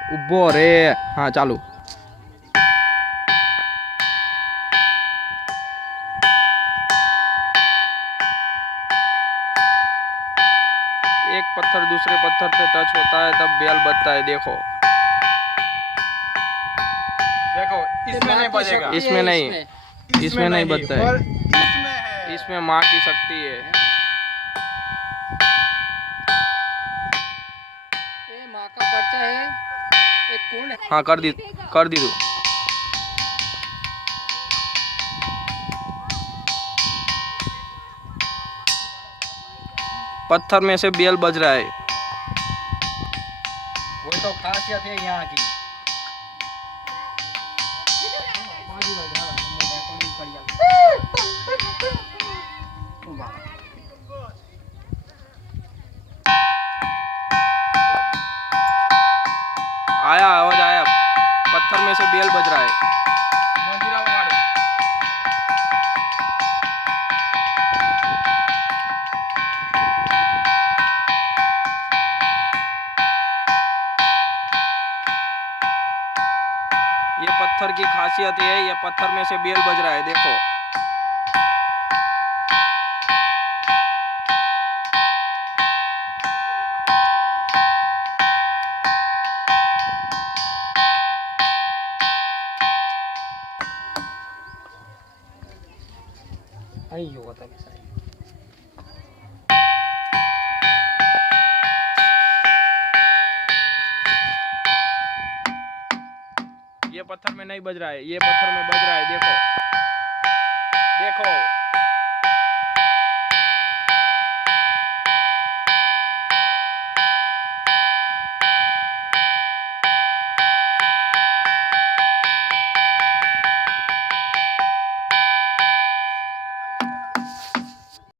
उब्बो रे। हाँ चालू। एक पत्थर दूसरे पत्थर से टच होता है तब बेल बजता है। देखो देखो इसमें नहीं बजेगा, इसमें नहीं, इसमें नहीं बजता है। इसमें है, इसमें माँ की शक्ति है। ये माँ का पर्चा है, एक कुंड है। हाँ कर दी तू। पत्थर में से बेल बज रहा है। वो तो खासियत है यहाँ की। आया आवाज आया, पत्थर में से बेल बज रहा है। मंजीरा वगाड़ो। ये पत्थर की खासियत है, ये पत्थर में से बेल बज रहा है। देखो अयो होता है साहब। ये पत्थर में नहीं बज रहा है, ये पत्थर में बज रहा है। देखो देखो